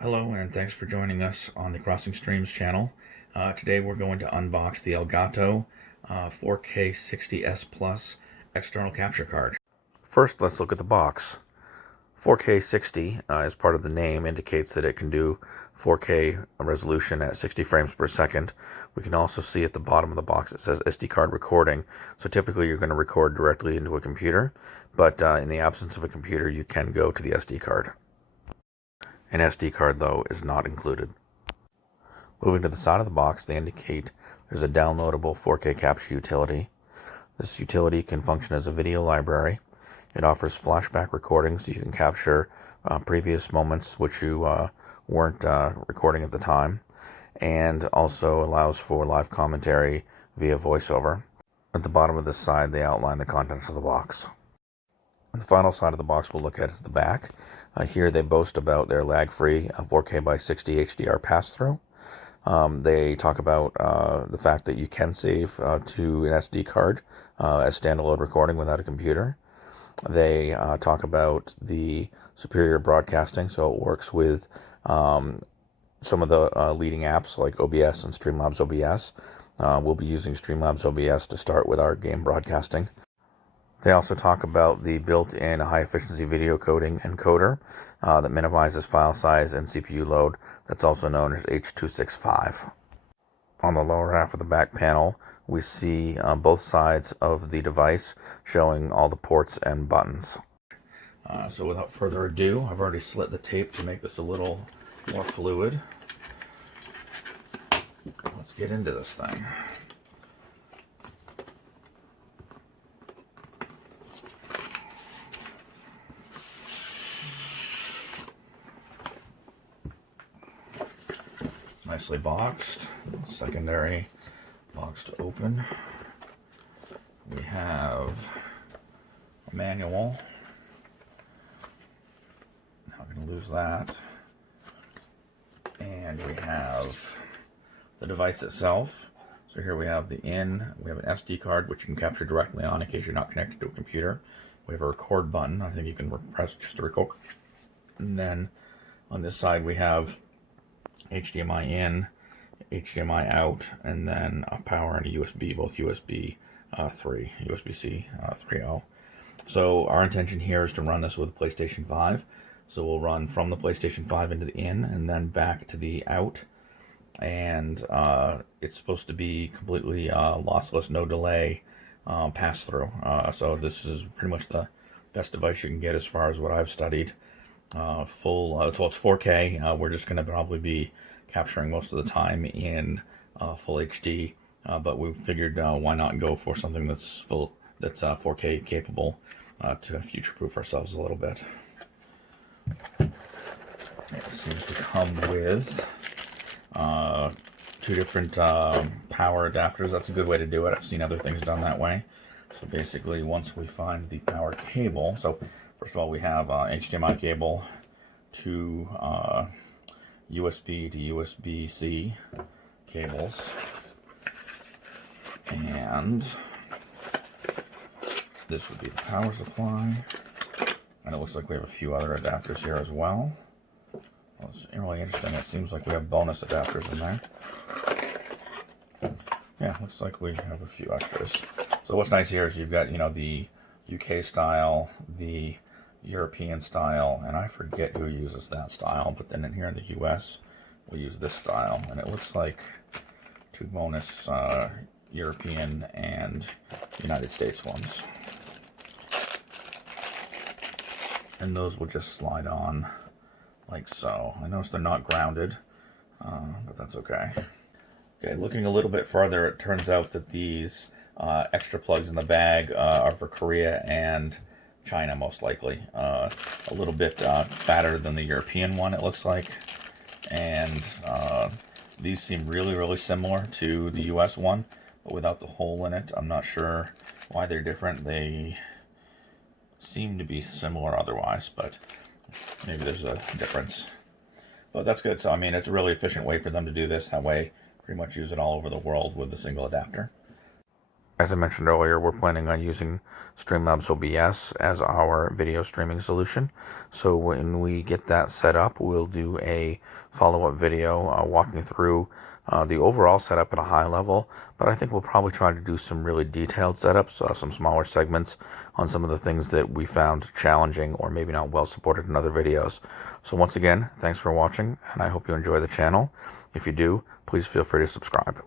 Hello and thanks for joining us on the Crossing Streams channel. Today we're going to unbox the Elgato 4K 60S Plus external capture card. First, let's look at the box. 4K 60, as part of the name, indicates that it can do 4K resolution at 60 frames per second. We can also see at the bottom of the box it says SD card recording. So typically you're going to record directly into a computer, but in the absence of a computer you can go to the SD card. An SD card, though, is not included. Moving to the side of the box, they indicate there's a downloadable 4K capture utility. This utility can function as a video library. It offers flashback recordings so you can capture previous moments which you weren't recording at the time, and also allows for live commentary via voiceover. At the bottom of this side, they outline the contents of the box. The final side of the box we'll look at is the back. Here they boast about their lag-free 4K by 60 HDR pass-through. They talk about the fact that you can save to an SD card as standalone recording without a computer. They talk about the superior broadcasting, so it works with some of the leading apps like OBS and StreamlabsOBS. We'll be using StreamlabsOBS to start with our game broadcasting. They also talk about the built-in high-efficiency video coding encoder that minimizes file size and CPU load. That's also known as H.265. On the lower half of the back panel, we see both sides of the device showing all the ports and buttons. So without further ado, I've already slit the tape to make this a little more fluid. Let's get into this thing. Nicely boxed. Secondary box to open. We have a manual. Now I'm going to lose that. And we have the device itself. So here we have the in. We have an SD card which you can capture directly on in case you're not connected to a computer. We have a record button. I think you can press just to record. And then on this side we have HDMI in, HDMI out, and then a power and a USB, both USB 3, USB-C 3.0. So our intention here is to run this with a PlayStation 5. So we'll run from the PlayStation 5 into the in and then back to the out. And it's supposed to be completely lossless, no delay pass-through. So this is pretty much the best device you can get as far as what I've studied. So it's 4K. We're just going to probably be capturing most of the time in full HD, but we figured why not go for something that's 4K capable to future-proof ourselves a little bit. It seems to come with two different power adapters. That's a good way to do it. I've seen other things done that way. So basically, once we find the power cable, so first of all, we have HDMI cable to USB to USB-C cables, and this would be the power supply, and it looks like we have a few other adapters here as well. Well, it's really interesting. It seems like we have bonus adapters in there. Yeah, looks like we have a few extras. So what's nice here is you've got, the UK style, the European style, and I forget who uses that style, but then in here in the US we use this style, and it looks like two bonus European and United States ones, and those will just slide on like so. I notice they're not grounded, but that's okay. Okay, looking a little bit farther, it turns out that these extra plugs in the bag are for Korea and China, most likely. A little bit fatter than the European one, it looks like. And these seem really, really similar to the US one, but without the hole in it. I'm not sure why they're different. They seem to be similar otherwise, but maybe there's a difference. But that's good. So, I mean, it's a really efficient way for them to do this. That way, pretty much use it all over the world with a single adapter. As I mentioned earlier, we're planning on using StreamlabsOBS as our video streaming solution. So when we get that set up, we'll do a follow-up video walking through the overall setup at a high level, but I think we'll probably try to do some really detailed setups, some smaller segments on some of the things that we found challenging or maybe not well supported in other videos. So once again, thanks for watching, and I hope you enjoy the channel. If you do, please feel free to subscribe.